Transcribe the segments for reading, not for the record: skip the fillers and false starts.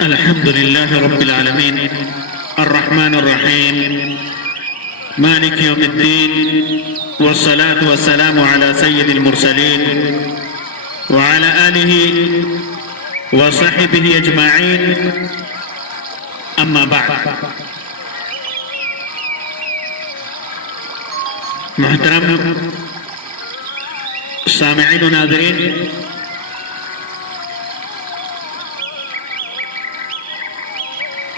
الحمد لله رب العالمين الرحمن الرحيم مالك يوم الدين والصلاة والسلام على سيد المرسلين وعلى آله وصحبه أجمعين أما بعد. محترم سامعین و ناظرین،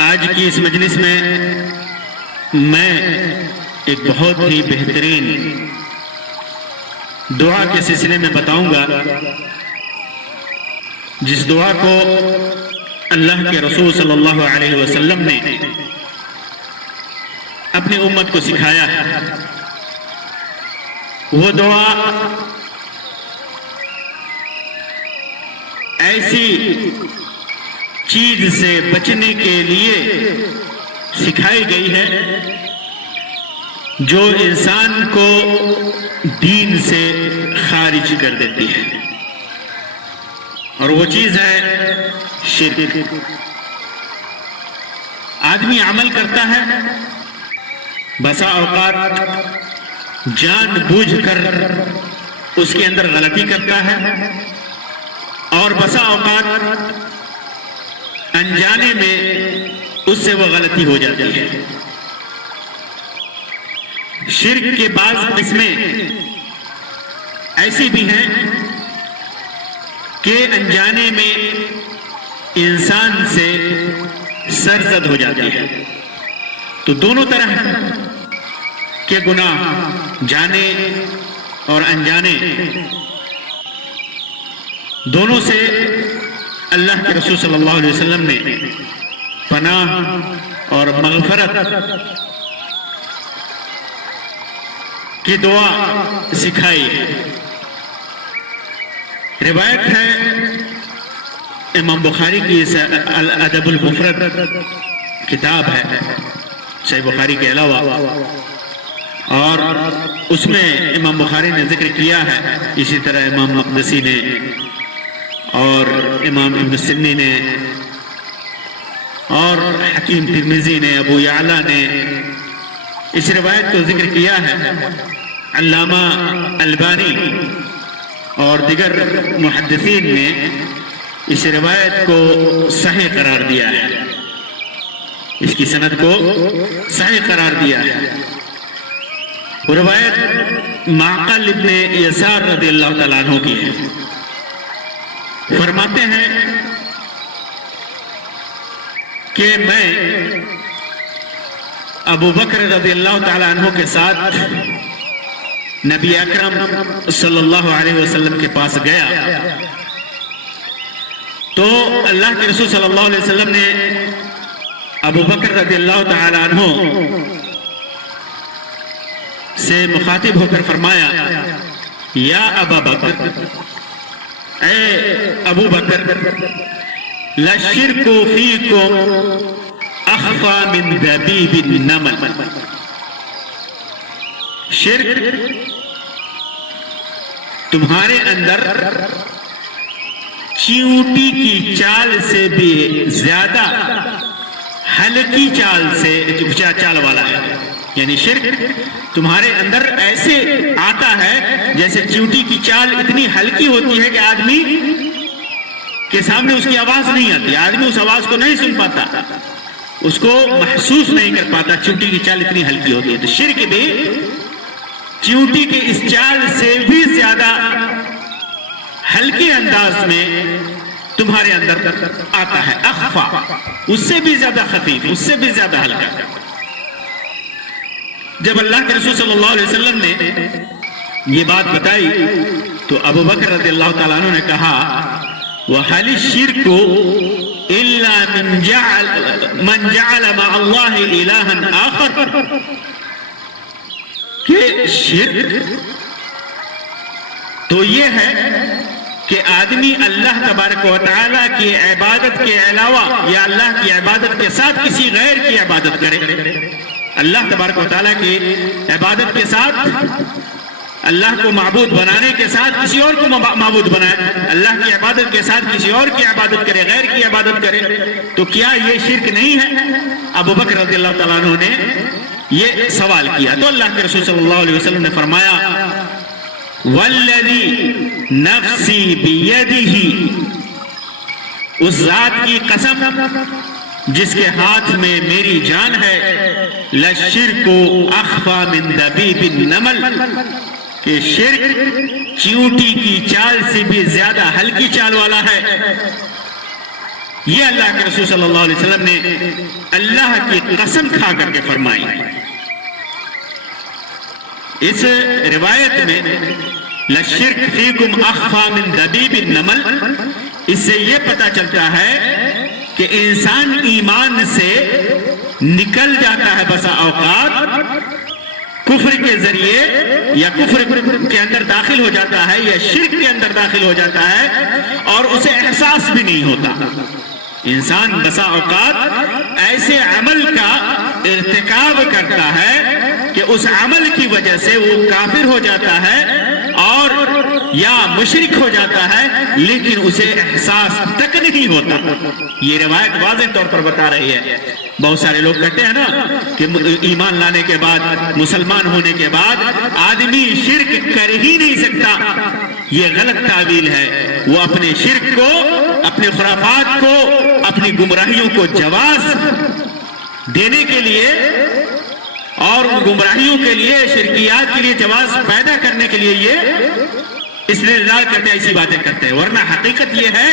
آج کی اس مجلس میں ایک بہت ہی بہترین دعا کے سلسلے میں بتاؤں گا، جس دعا کو اللہ کے رسول صلی اللہ علیہ وسلم نے اپنی امت کو سکھایا ہے. وہ دعا ایسی چیز سے بچنے کے لیے سکھائی گئی ہے جو انسان کو دین سے خارج کر دیتی ہے، اور وہ چیز ہے شرک. آدمی عمل کرتا ہے، بسا اوقات جان بوجھ کر اس کے اندر غلطی کرتا ہے، اور بسا اوقات انجانے میں اس سے وہ غلطی ہو جاتی ہے. شرک کے بعض قسمیں ایسی بھی ہیں کہ انجانے میں انسان سے سرزد ہو جاتی ہے. تو دونوں طرح کے گناہ، جانے اور انجانے، دونوں سے اللہ کے رسول صلی اللہ علیہ وسلم نے پناہ اور مغفرت کی دعا سکھائی ہے. روایت ہے امام بخاری کی الادب المفرد کتاب ہے صحیح بخاری کے علاوہ، اور اس میں امام بخاری نے ذکر کیا ہے، اسی طرح امام مقدسی نے اور امام ابن سنی نے اور حکیم ترمذی نے، ابو یعلا نے اس روایت کو ذکر کیا ہے. علامہ البانی اور دیگر محدثین نے اس روایت کو صحیح قرار دیا ہے، اس کی سند کو صحیح قرار دیا ہے. وہ روایت معقل ابن یسار رضی اللہ تعالیٰ عنہ کی ہے. فرماتے ہیں کہ میں ابو بکر رضی اللہ تعالیٰ عنہ کے ساتھ نبی اکرم صلی اللہ علیہ وسلم کے پاس گیا، تو اللہ کے رسول صلی اللہ علیہ وسلم نے ابو بکر رضی اللہ تعالیٰ عنہ سے مخاطب ہو کر فرمایا، یا ابا بکر، اے ابو بکر، لَشِرْكُ فِيكُمْ أَخْفَى مِنْ دَبِيبِ النَّمْلِ. شرک تمہارے اندر چیونٹی کی چال سے بھی زیادہ ہلکی چال والا ہے. یعنی شرک تمہارے اندر ایسے آتا ہے جیسے چیونٹی کی چال اتنی ہلکی ہوتی ہے کہ آدمی کے سامنے اس کی آواز نہیں آتی، آدمی اس آواز کو نہیں سن پاتا، اس کو محسوس نہیں کر پاتا، چیونٹی کی چال اتنی ہلکی ہوتی ہے. تو شرک بھی چیونٹی کے اس چال سے بھی زیادہ ہلکے انداز میں تمہارے اندر آتا ہے. اخفا، اس سے بھی زیادہ خفیف، اس سے بھی زیادہ ہلکا. جب اللہ کے رسول صلی اللہ علیہ وسلم نے یہ بات بتائی تو ابو بکر رضی اللہ تعالیٰ عنہ نے کہا، وَحَلِ الشِّرْكُ إِلَّا مَنْ جَعَلَ مَعَ اللَّهِ إِلَٰهًا آخَرَ. کہ شرک تو یہ ہے کہ آدمی اللہ تبارک و تعالیٰ کی عبادت کے علاوہ یا اللہ کی عبادت کے ساتھ کسی غیر کی عبادت کرے. اللہ تبارک و تعالیٰ کی عبادت کے ساتھ اللہ کو معبود بنانے کے ساتھ کسی اور کو معبود بنائے، اللہ کی عبادت کے ساتھ کسی اور کی عبادت کرے، غیر کی عبادت کرے، تو کیا یہ شرک نہیں ہے؟ ابو بکر رضی اللہ تعالیٰ عنہ نے یہ سوال کیا تو اللہ کے رسول صلی اللہ علیہ وسلم نے فرمایا والذی نفسی بیدہ، اس ذات کی قسم جس کے ہاتھ میں میری جان ہے، لشرک اخفی من دبیب النمل، کہ شرک چیونٹی کی چال سے بھی زیادہ ہلکی چال والا ہے۔ یہ اللہ کے رسول صلی اللہ علیہ وسلم نے اللہ کی قسم کھا کر کے فرمائی۔ اس روایت میں لشرک فیکم اخفی من دبیب النمل، اس سے یہ پتہ چلتا ہے کہ انسان ایمان سے نکل جاتا ہے بسا اوقات کفر کے ذریعے، یا کفر کے اندر داخل ہو جاتا ہے یا شرک کے اندر داخل ہو جاتا ہے اور اسے احساس بھی نہیں ہوتا۔ انسان بسا اوقات ایسے عمل کا ارتکاب کرتا ہے کہ اس عمل کی وجہ سے وہ کافر ہو جاتا ہے اور یا مشرک ہو جاتا ہے، لیکن اسے احساس تک نہیں ہوتا۔ یہ روایت واضح طور پر بتا رہی ہے۔ بہت سارے لوگ کہتے ہیں نا کہ ایمان لانے کے بعد، مسلمان ہونے کے بعد آدمی شرک کر ہی نہیں سکتا۔ یہ غلط تعویل ہے۔ وہ اپنے شرک کو، اپنے خرافات کو، اپنی گمراہیوں کو جواز دینے کے لیے اور ان گمراہیوں کے لیے، شرکیات کے لیے جواز پیدا کرنے کے لیے یہ استدلال کرتے ہیں، ایسی باتیں کرتے ہیں، ورنہ حقیقت یہ ہے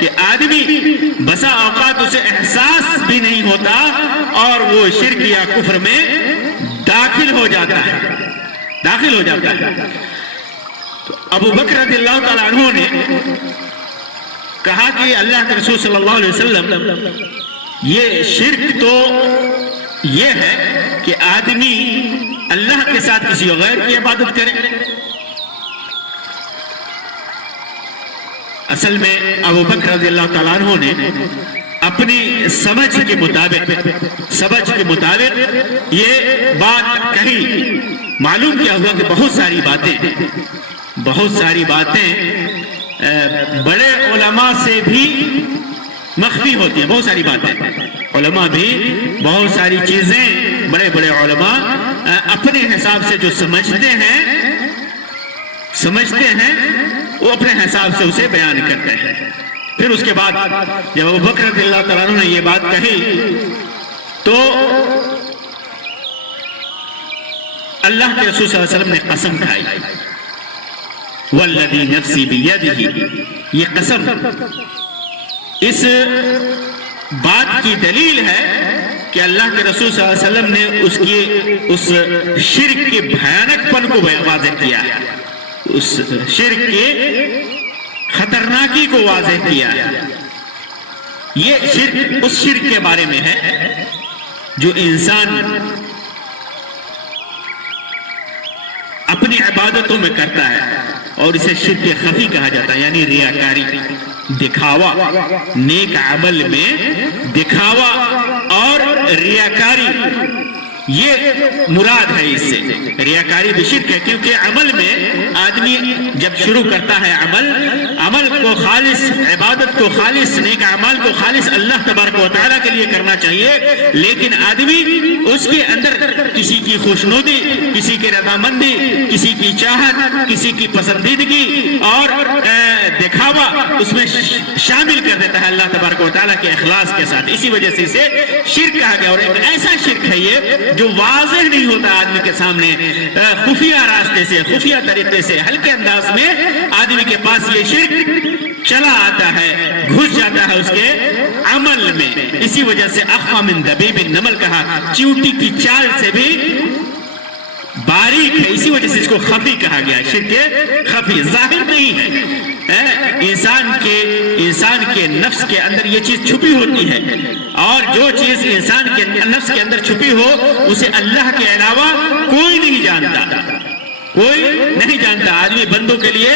کہ آدمی بسا اوقات اسے احساس بھی نہیں ہوتا اور وہ شرک یا کفر میں داخل ہو جاتا ہے۔ تو ابو بکر رضی اللہ تعالیٰ عنہ نے کہا کہ اللہ کے رسول صلی اللہ علیہ وسلم، یہ شرک تو یہ ہے کہ آدمی اللہ کے ساتھ کسی غیر کی عبادت کرے۔ اصل میں ابو بکر رضی اللہ تعالیٰ عنہ نے اپنی سمجھ کے مطابق یہ بات کہی۔ معلوم کیا ہوا کہ بہت ساری باتیں بڑے علماء سے بھی مخفی ہوتی ہیں۔ بہت ساری باتیں علماء بھی، بہت ساری چیزیں بڑے بڑے علماء اپنے حساب سے جو سمجھتے ہیں وہ اپنے حساب سے اسے بیان کرتے ہیں۔ پھر اس کے بعد جب ابو بکر رضی اللہ تعالیٰ عنہ نے یہ بات کہی تو اللہ کے رسول صلی اللہ علیہ وسلم نے قسم کھائی، والذی نفسی بیدہ، یہ قسم اس بات کی دلیل ہے کہ اللہ کے رسول صلی اللہ علیہ وسلم نے اس شرک کے بھیانک پن کو واضح کیا ہے، اس شرک کے خطرناکی کو واضح کیا ہے۔ یہ شرک اس شرک کے بارے میں ہے جو انسان اپنی عبادتوں میں کرتا ہے اور اسے شرک خفی کہا جاتا ہے، یعنی ریاکاری، دکھاوا، نیک عمل میں دکھاوا اور ریاکاری، یہ مراد ہے۔ اس سے ریاکاری بھی شرک ہے، کیونکہ عمل میں آدمی جب شروع کرتا ہے عمل کو خالص، عبادت کو خالص، نیک اعمال کو خالص اللہ تبارک و تعالیٰ کے لیے کرنا چاہیے، لیکن آدمی اس کے اندر کسی کی خوشنودی، کسی کی رضامندی، کسی کی چاہت، کسی کی پسندیدگی اور دکھاوا اس میں شامل کر دیتا ہے اللہ تبارک و تعالیٰ کے اخلاص کے ساتھ۔ اسی وجہ سے اسے شرک کہا گیا، اور ایک ایسا شرک ہے یہ جو واضح نہیں ہوتا آدمی کے سامنے، خفیہ راستے سے، خفیہ طریقے سے، ہلکے انداز میں آدمی کے پاس یہ شرک چلا آتا ہے، گھس جاتا ہے اس کے عمل میں۔ اسی وجہ سے اخفی من دبیب النمل کہا، چیونٹی کی چال سے بھی باریک ہے، اسی وجہ سے اس کو خفی کہا گیا۔ شرک خفی ظاہر نہیں ہے، انسان کے نفس کے اندر یہ چیز چھپی ہوتی ہے، اور جو چیز انسان کے نفس کے اندر چھپی ہو اسے اللہ کے علاوہ کوئی نہیں جانتا۔ آدمی بندوں کے لیے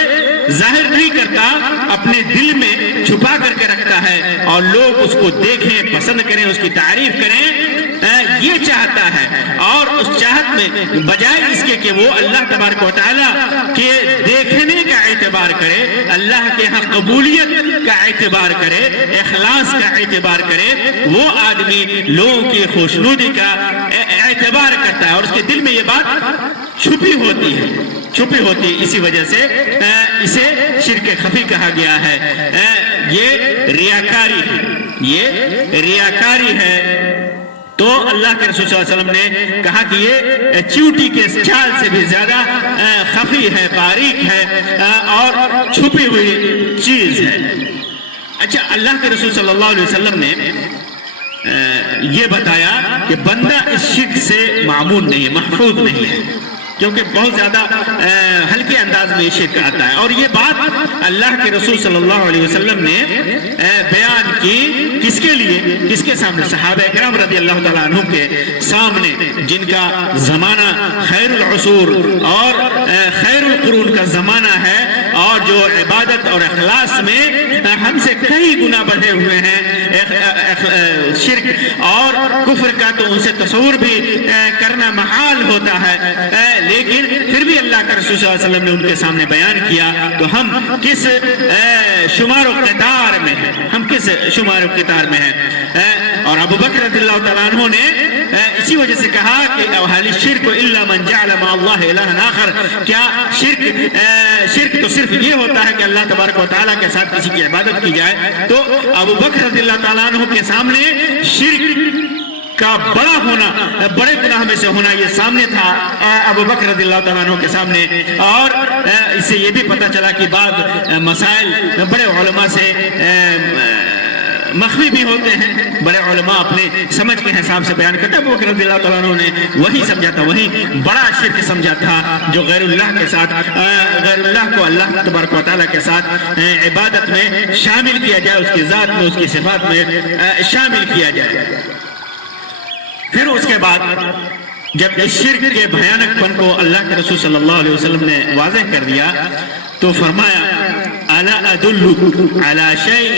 ظاہر نہیں کرتا، اپنے دل میں چھپا کر کے رکھتا ہے، اور لوگ اس کو دیکھیں، پسند کریں، اس کی تعریف کریں، یہ چاہتا ہے، اور اس چاہت میں بجائے اس کے کہ وہ اللہ تبارک و تعالیٰ کے دیکھنے کا اعتبار کرے، اللہ کے ہاں قبولیت کا اعتبار کرے، اخلاص کا اعتبار کرے، وہ آدمی لوگوں کی خوشنودی کا اعتبار کرتا ہے، اور اس کے دل میں یہ بات چھپی ہوتی ہے، اسی وجہ سے اسے شرک خفی کہا گیا ہے۔ یہ ریاکاری ہے۔ تو اللہ کے رسول صلی اللہ علیہ وسلم نے کہا کہ یہ چیوٹی کے چال سے بھی زیادہ خفی ہے، باریک ہے، اور چھپی ہوئی چیز ہے۔ اچھا، اللہ کے رسول صلی اللہ علیہ وسلم نے یہ بتایا کہ بندہ اس شرک سے معمون نہیں ہے، محفوظ نہیں ہے، کیونکہ بہت زیادہ ہلکے انداز میں یہ شرک آتا ہے، اور یہ بات اللہ کے رسول صلی اللہ علیہ وسلم نے بیان کی کس کے لیے؟ کس کے سامنے؟ صحابہ اکرام رضی اللہ تعالیٰ عنہ کے سامنے، جن کا زمانہ خیر العصور اور خیر القرون کا زمانہ ہے، اور جو عبادت اور اخلاص میں ہم سے کئی گنا بڑھے ہوئے ہیں۔ شرک اور کفر کا تو ان سے تصور بھی کرنا محال ہوتا ہے، لیکن پھر بھی اللہ کا رسول صلی اللہ علیہ وسلم نے ان کے سامنے بیان کیا، تو ہم کس شمار و قطار میں ہیں، ہم کس شمار و قطار میں ہیں۔ اور ابو بکر رضی اللہ تعالیٰ عنہ نے اسی وجہ سے کہا کہ اہل الشرک الا من جعل مع اللہ الہ آخر، کیا شرک تو صرف یہ ہوتا ہے کہ اللہ تبارک و تعالیٰ کے ساتھ کسی کی عبادت کی جائے؟ تو ابو بکر رضی اللہ تعالیٰ عنہ کے سامنے شرک کا بڑا ہونا، بڑے گناہ میں سے ہونا یہ سامنے تھا ابو بکر رضی اللہ تعالیٰ عنہ کے سامنے، اور اس سے یہ بھی پتہ چلا کہ بعض مسائل بڑے علماء سے مخفی بھی ہوتے ہیں، بڑے علماء اپنے سمجھ کے حساب سے بیان کرتے ہیں۔ ابو بکر رضی اللہ تعالیٰ عنہ نے وہی سمجھا تھا، وہی بڑا شرک سمجھا تھا جو غیر اللہ کے ساتھ، غیر اللہ کو اللہ تبارک و تعالیٰ کے ساتھ عبادت میں شامل کیا جائے، اس کی ذات میں، اس کی صفات میں شامل کیا جائے۔ پھر اس کے بعد جب اس شرک کے بھیانک پن کو اللہ کے رسول صلی اللہ علیہ وسلم نے واضح کر دیا تو فرمایا الا ادلک علی شیء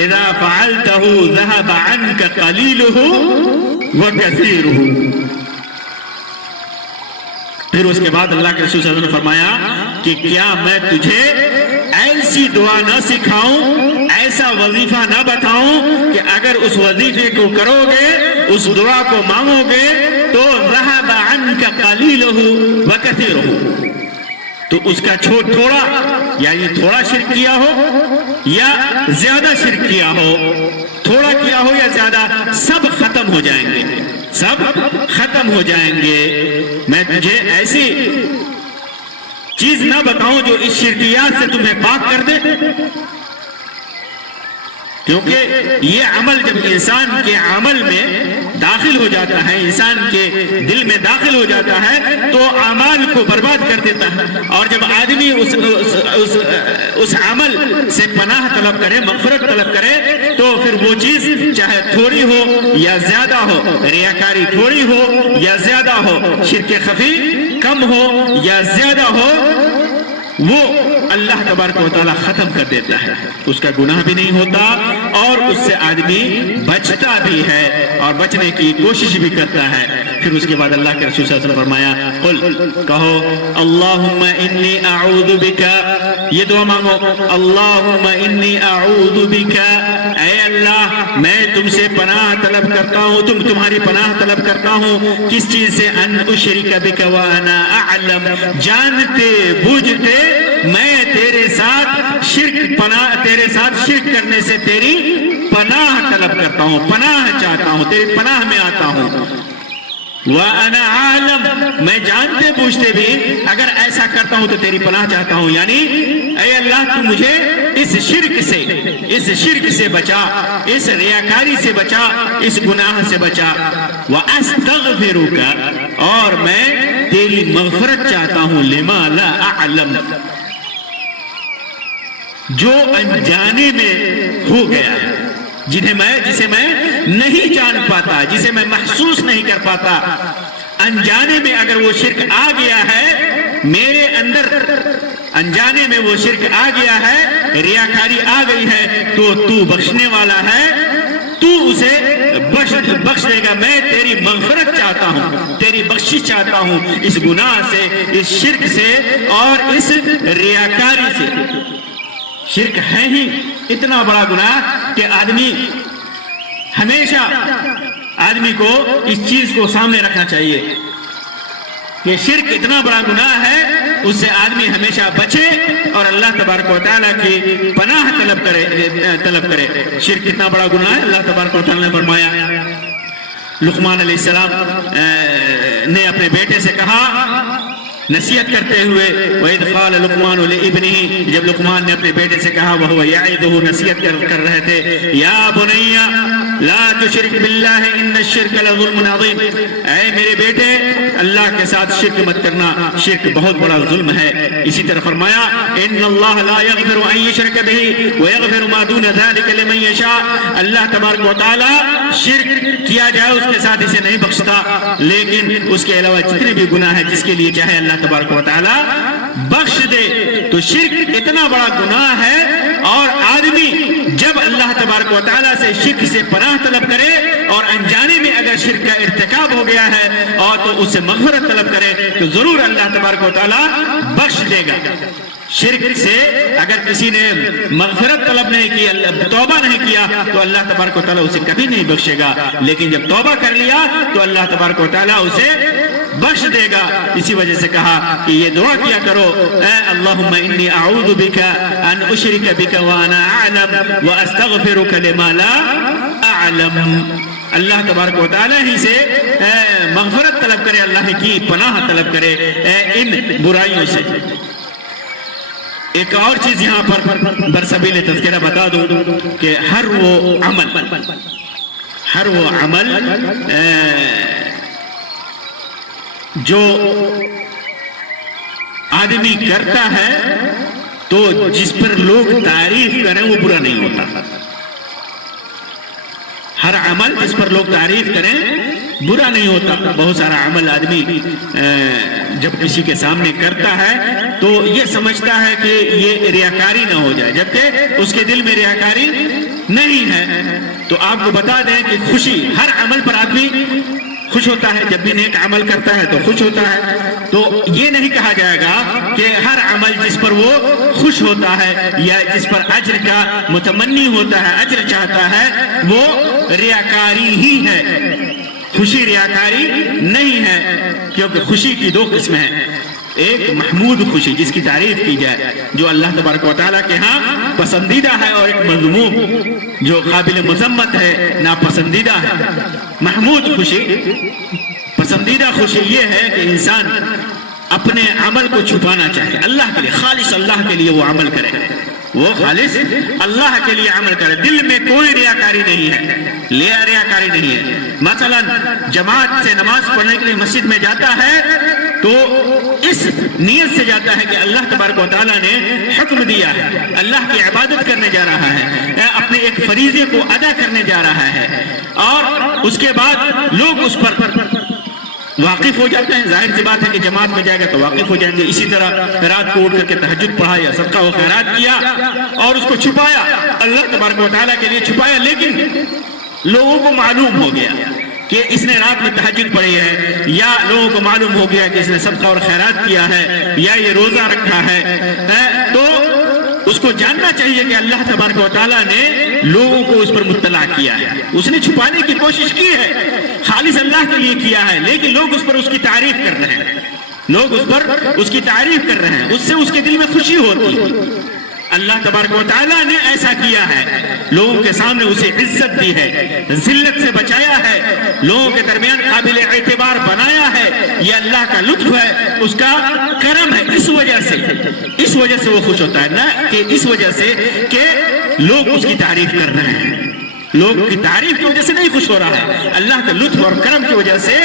اذا فعلته ذهب عنك قلیلہ وکثیرہ۔ پھر اس کے بعد اللہ کے رسول صلی اللہ علیہ وسلم نے فرمایا کہ کیا میں تجھے ایسی دعا نہ سکھاؤں، ایسا وظیفہ نہ بتاؤں کہ اگر اس وظیفے کو کرو گے، اس دعا کو مانگو گے تو ذهب عنك قلیلہ وکثیرہ، تو اس کا تھوڑا، یعنی تھوڑا شرک کیا ہو یا زیادہ شرک کیا ہو، تھوڑا کیا ہو یا زیادہ، سب ختم ہو جائیں گے، سب ختم ہو جائیں گے۔ میں تجھے ایسی چیز نہ بتاؤں جو اس شرکیات سے تمہیں پاک کر دے، کیونکہ یہ عمل جب انسان کے عمل میں داخل ہو جاتا ہے، انسان کے دل میں داخل ہو جاتا ہے تو اعمال کو برباد کر دیتا ہے، اور جب آدمی اس عمل سے پناہ طلب کرے، مغفرت طلب کرے، تو پھر وہ چیز چاہے تھوڑی ہو یا زیادہ ہو، ریاکاری تھوڑی ہو یا زیادہ ہو، شرک خفی کم ہو یا زیادہ ہو، وہ اللہ تبارک و تعالیٰ ختم کر دیتا ہے، اس کا گناہ بھی نہیں ہوتا، اور اس سے آدمی بچتا بھی ہے اور بچنے کی کوشش بھی کرتا ہے۔ پھر اس کے بعد اللہ کے رسول صلی اللہ علیہ وسلم فرمایا قل، کہو اللہم انی اعوذ بکا، یہ دعا مانگو، اللہم انی اعوذ بکا، اے اللہ میں تم سے پناہ طلب کرتا ہوں، تمہاری پناہ طلب کرتا ہوں، کس چیز سے؟ ان اشرک بک وانا اعلم، جانتے بوجھتے میں تیرے ساتھ شرک کرنے سے تیری پناہ طلب کرتا ہوں، پناہ چاہتا ہوں، تیری پناہ میں آتا ہوں۔ وَأَنَا عَالَمْ، میں جانتے پوچھتے بھی اگر ایسا کرتا ہوں تو تیری پناہ چاہتا ہوں، یعنی اے اللہ تو مجھے اس شرک سے بچا، اس ریاکاری سے بچا، اس گناہ سے بچا۔ وَأَسْتَغْفِرُكَ، اور میں تیری مغفرت چاہتا ہوں، لِمَا لَا أَعْلَمْ، جو انجانے میں ہو گیا ہے، جسے میں نہیں جان پاتا، جسے میں محسوس نہیں کر پاتا، انجانے میں اگر وہ شرک آ گیا ہے میرے اندر، انجانے میں وہ شرک آ گیا ہے، ریاکاری آ گئی ہے، تو تو بخشنے والا ہے، تو اسے بخش دے گا. میں تیری مغفرت چاہتا ہوں, تیری بخشش چاہتا ہوں اس گناہ سے, اس شرک سے اور اس ریاکاری سے. شرک ہے ہی اتنا بڑا گناہ کہ ہمیشہ آدمی کو اس چیز کو سامنے رکھنا چاہیے کہ شرک اتنا بڑا گناہ ہے, اس سے آدمی ہمیشہ بچے اور اللہ تبارک و تعالیٰ کی پناہ طلب کرے. شرک اتنا بڑا گناہ ہے. اللہ تبارک و تعالیٰ نے فرمایا, لقمان علیہ السلام نے اپنے بیٹے سے کہا نصیحت کرتے ہوئے, وَإِذْ قَالَ لُقْمَانُ لِابْنِهِ, جب لقمان نے اپنے بیٹے سے کہا, وَهُوَ يَعِظُهُ, نصیحت کر رہے تھے, یا بنیا لا تشرک باللہ ان الشرک لظلم عظیم, اے میرے بیٹے اللہ کے ساتھ شرک مت کرنا, شرک بہت بڑا ظلم ہے. اسی طرح فرمایا, ان اللہ لا یغفر ان یشرک به ویغفر ما دون ذلک لمن یشاء, اللہ تبارک و تعالی شرک کیا جائے اس کے ساتھ اسے نہیں بخشتا, لیکن اس کے علاوہ جتنے بھی گناہ ہیں جس کے لیے چاہے اللہ تبارک و تعالی بخش دے. تو شرک اتنا بڑا گناہ ہے, اور آدمی جب اللہ تبارک و تعالی سے شرک سے پناہ طلب کرے اور انجانے میں اگر شرک کا ارتکاب ہو گیا ہے اور تو اس سے مغفرت طلب کرے تو ضرور اللہ تبارک و تعالی بخش دے گا. شرک سے اگر کسی نے مغفرت طلب نہیں کی, توبہ نہیں کیا, تو اللہ تبارک و تعالی اسے کبھی نہیں بخشے گا, لیکن جب توبہ کر لیا تو اللہ تبارک و تعالی اسے بخش دے گا. اسی وجہ سے کہا کہ یہ دعا کیا کرو, اے اللہم انی اعوذ بک ان اشرک بک وانا اعلم واستغفرک لما لا اعلم. اللہ تبارک و تعالی ہی سے مغفرت طلب کرے, اللہ کی پناہ طلب کرے ان برائیوں سے. ایک اور چیز یہاں پر برسبیل تذکرہ بتا دوں کہ ہر وہ عمل جو آدمی کرتا ہے تو جس پر لوگ تعریف کریں وہ برا نہیں ہوتا. ہر عمل جس پر لوگ تعریف کریں برا نہیں ہوتا. بہت سارا عمل آدمی جب کسی کے سامنے کرتا ہے تو یہ سمجھتا ہے کہ یہ ریاکاری نہ ہو جائے, جبکہ اس کے دل میں ریاکاری نہیں ہے. تو آپ کو بتا دیں کہ خوشی ہر عمل پر آدمی خوش ہوتا ہے, جب بھی نیک عمل کرتا ہے تو خوش ہوتا ہے. تو یہ نہیں کہا جائے گا کہ ہر عمل جس پر وہ خوش ہوتا ہے یا جس پر اجر کا متمنی ہوتا ہے, اجر چاہتا ہے, وہ ریاکاری ہی ہے. خوشی ریاکاری نہیں ہے, کیونکہ خوشی کی دو قسمیں ہیں. ایک محمود خوشی جس کی تعریف کی جائے, جو اللہ تبارک و تعالیٰ کے ہاں پسندیدہ ہے, اور ایک مذموم جو قابل مذمت ہے, ناپسندیدہ ہے. محمود خوشی, پسندیدہ خوشی یہ ہے کہ انسان اپنے عمل کو چھپانا چاہے, اللہ کے لیے, خالص اللہ کے لیے وہ عمل کرے, وہ خالص اللہ کے لیے عمل کرے, دل میں کوئی ریاکاری نہیں ہے, ریاکاری نہیں ہے. مثلا جماعت سے نماز پڑھنے کے لیے مسجد میں جاتا ہے تو اس نیت سے جاتا ہے کہ اللہ تبارک و تعالیٰ نے حکم دیا ہے, اللہ کی عبادت کرنے جا رہا ہے, اپنے ایک فریضے کو ادا کرنے جا رہا ہے, اور اس کے بعد لوگ اس پر واقف ہو جاتے ہیں. ظاہر سی بات ہے کہ جماعت میں جائے گا تو واقف ہو جائیں گے. اسی طرح رات کو اٹھ کر کے تہجد پڑھا یا صدقہ و خیرات کیا اور اس کو چھپایا, اللہ تبارک و تعالیٰ کے لیے چھپایا, لیکن لوگوں کو معلوم ہو گیا کہ اس نے رات میں تہجد پڑھی ہے, یا لوگوں کو معلوم ہو گیا کہ اس نے صدقہ اور خیرات کیا ہے, یا یہ روزہ رکھا ہے, تو اس کو جاننا چاہیے کہ اللہ تبارک و تعالیٰ نے لوگوں کو اس پر مطلع کیا ہے. اس نے چھپانے کی کوشش کی ہے, خالص اللہ کے لیے کیا ہے, لیکن لوگ اس پر اس کی تعریف کر رہے ہیں, لوگ اس پر اس کی تعریف کر رہے ہیں, اس سے اس کے دل میں خوشی ہوتی ہے. اللہ تبارک و تعالیٰ نے ایسا کیا ہے, لوگوں کے سامنے اسے عزت دی ہے, ذلت سے بچایا ہے, لوگوں کے درمیان قابل اعتبار بنایا ہے. یہ اللہ کا لطف ہے, اس کا کرم ہے. اس وجہ سے وہ خوش ہوتا ہے, نہ کہ اس وجہ سے کہ لوگ اس کی تعریف کر رہے ہیں. لوگ کی تعریف کی وجہ سے نہیں خوش ہو رہا ہے, اللہ کے لطف اور کرم کی وجہ سے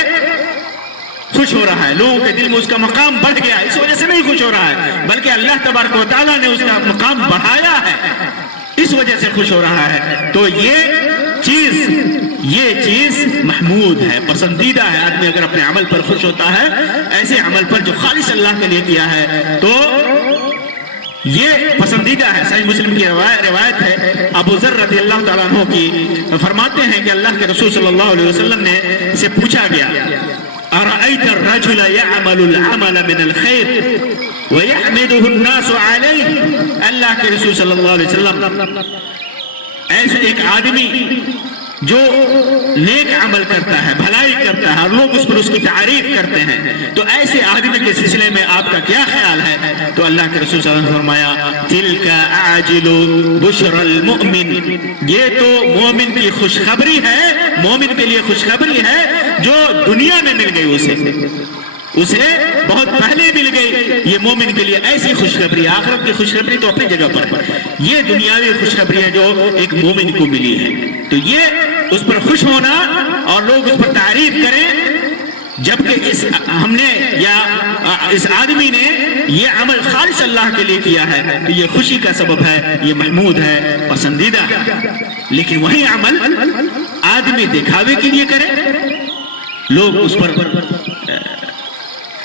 خوش ہو رہا ہے. لوگوں کے دل میں اس کا مقام بڑھ گیا, اس وجہ سے نہیں خوش ہو رہا ہے, بلکہ اللہ تبارک و تعالیٰ نے اس کا مقام بڑھایا ہے, اس وجہ سے خوش ہو رہا ہے. تو یہ چیز محمود ہے, پسندیدہ ہے. آدمی اگر اپنے عمل پر خوش ہوتا ہے, ایسے عمل پر جو خالص اللہ کے لیے کیا ہے, تو یہ پسندیدہ ہے. صحیح مسلم کی روایت ہے, ابو ذر رضی اللہ تعالیٰ عنہ کی فرماتے ہیں کہ اللہ کے رسول صلی اللہ علیہ وسلم نے سے پوچھا گیا ارأيت الرجل يعمل العمل من الخير ويحمده الناس عليه، اللہ کے رسول صلی اللہ علیہ وسلم ایسے ایک آدمی جو نیک عمل کرتا ہے، بھلائی کرتا ہے اور لوگ اس پر اس کی تعریف کرتے ہیں، تو ایسے آدمی کے سلسلے میں آپ کا کیا خیال ہے؟ تو اللہ کے رسول صلی اللہ علیہ وسلم نے فرمایا تلک عاجل بشر المؤمن، یہ تو مومن کی خوشخبری ہے، مومن کے لیے خوشخبری ہے جو دنیا میں مل گئی، اسے بہت پہلے مل گئی، یہ مومن کے لیے ایسی خوشخبری، آخرت کی خوشخبری تو اپنی جگہ پر ہے، یہ دنیاوی خوشخبری ہے جو ایک مومن کو ملی ہے، تو یہ اس پر خوش ہونا اور لوگ اس پر تعریف کریں، جبکہ ہم نے یا اس آدمی نے یہ عمل خالص اللہ کے لیے کیا ہے، تو یہ خوشی کا سبب ہے، یہ محمود ہے، پسندیدہ ہے۔ لیکن وہی عمل آدمی دکھاوے کے لیے کرے، لوگ اس پر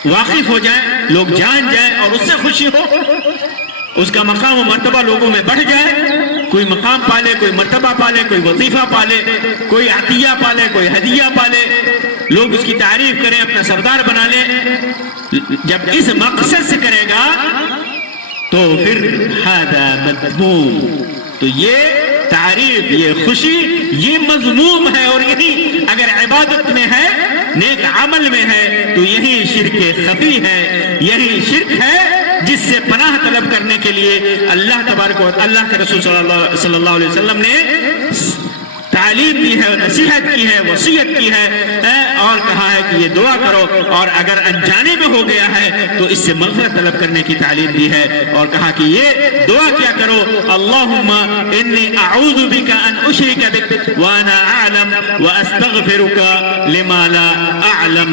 واقف ہو جائیں، لوگ جان جائیں اور اس سے خوشی ہو، اس کا مقام و مرتبہ لوگوں میں بڑھ جائے، کوئی مقام پالے، کوئی مرتبہ پالے، کوئی وظیفہ پالے، کوئی عطیہ پالے، کوئی ہدیہ پالے، لوگ اس کی تعریف کریں، اپنا سردار بنا لیں، جب اس مقصد سے کرے گا تو پھر ھذا مذموم، تو یہ تعریف، یہ خوشی، یہ مذموم ہے، اور یہی اگر عبادت میں ہے، نیک عمل میں ہے، تو یہی شرک خفی ہے، یہی شرک ہے جس سے پناہ طلب کرنے کے لیے اللہ تبارک و تعالی، اللہ کے رسول صلی اللہ علیہ وسلم نے تعلیم دی ہے، نصیحت کی ہے، وصیت کی ہے، اور کہا ہے کہ یہ دعا کرو، اور اگر انجانے میں ہو گیا ہے تو اس سے مغفرت طلب کرنے کی تعلیم دی ہے، اور کہا کہ یہ دعا کیا کرو، اللہم انی اعوذ بک ان اشرک بک وانا اعلم واستغفرک لما لا اعلم۔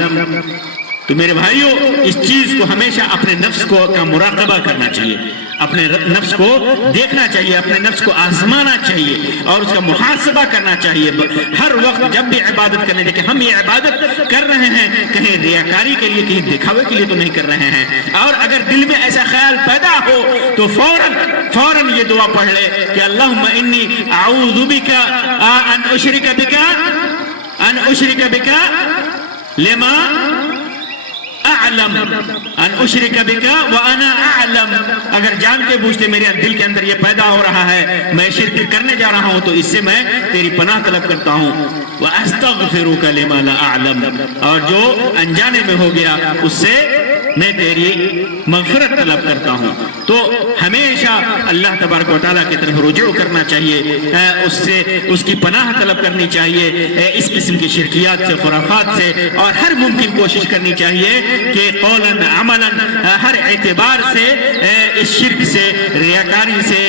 تو میرے بھائیوں، اس چیز کو ہمیشہ اپنے نفس کا مراقبہ کرنا چاہیے، اپنے نفس کو دیکھنا چاہیے، اپنے نفس کو آزمانا چاہیے اور اس کا محاسبہ کرنا چاہیے ہر وقت جب بھی عبادت کرنے کہ ہم یہ عبادت کر رہے ہیں کہیں ریاکاری کے لیے، کہیں دکھاوے کے لیے تو نہیں کر رہے ہیں، اور اگر دل میں ایسا خیال پیدا ہو تو فوراً یہ دعا پڑھ لے کہ اللہم انی اعوذ بک ان اشرک بک لما اعلم، ان اشرک بک وانا اعلم، اگر جانتے بوجھتے میرے دل کے اندر یہ پیدا ہو رہا ہے میں شرک کرنے جا رہا ہوں تو اس سے میں تیری پناہ طلب کرتا ہوں، واستغفرک لما لا اعلم، اور جو انجانے میں ہو گیا اس سے میں تیری مغفرت طلب کرتا ہوں۔ تو ہمیشہ اللہ تبارک و تعالیٰ کی طرف رجوع کرنا چاہیے، اس سے اس کی پناہ طلب کرنی چاہیے، اس قسم کی شرکیات سے، خرافات سے، اور ہر ممکن کوشش کرنی چاہیے کہ قولاً عملاً ہر اعتبار سے اس شرک سے، ریاکاری سے،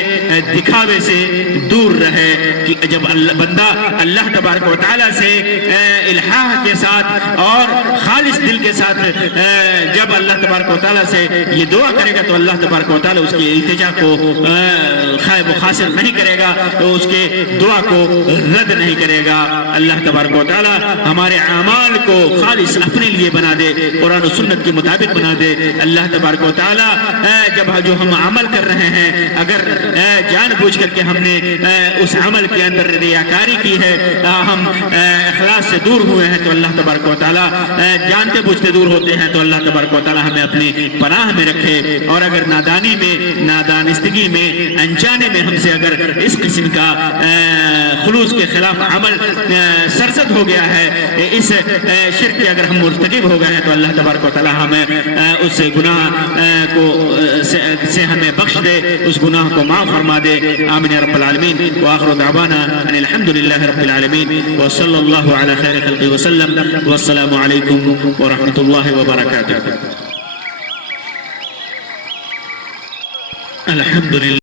دکھاوے سے دور رہے، کہ جب بندہ اللہ تبارک و تعالیٰ سے الحاح کے ساتھ اور خالص دل کے ساتھ جب اللہ تبارک و تعالیٰ سے یہ دعا کرے گا تو اللہ تبارک و تعالیٰ اس کی التجا کو خائب و خاسر نہیں کرے گا، تو اس کے دعا کو رد نہیں کرے گا۔ اللہ تبارک و تعالیٰ ہمارے اعمال کو خالص اپنے لیے بنا دے، قرآن و سنت کے مطابق بنا دے۔ اللہ تبارک و تعالیٰ جب جو ہم عمل کر رہے ہیں اگر جان بوجھ کر کے ہم نے اس عمل کے اندر ریاکاری کی ہے، ہم اخلاص سے دور ہوئے ہیں، تو اللہ تبارک و تعالیٰ جانتے بوجھتے دور ہوتے ہیں، تو اللہ تبارک و تعالیٰ ہمیں اپنی پناہ میں رکھے، اور اگر نادانی میں، نادانستگی میں، انجانے میں ہم سے اگر اس قسم کا خلوص کے خلاف عمل سرزد ہو گیا ہے، اس شرک کے اگر ہم مرتکب ہو گئے ہیں، تو اللہ تبارک و تعالیٰ ہمیں اس گناہ کو سے ہمیں بخش دے، اس گناہ کو معاف فرما دے۔ آمین یا رب العالمین، وآخر دعوانا ان الحمدللہ رب العالمین، وصلی اللہ علی خیر خلق وسلم، والسلام علیکم ورحمۃ اللہ وبرکاتہ۔ الحمدللہ۔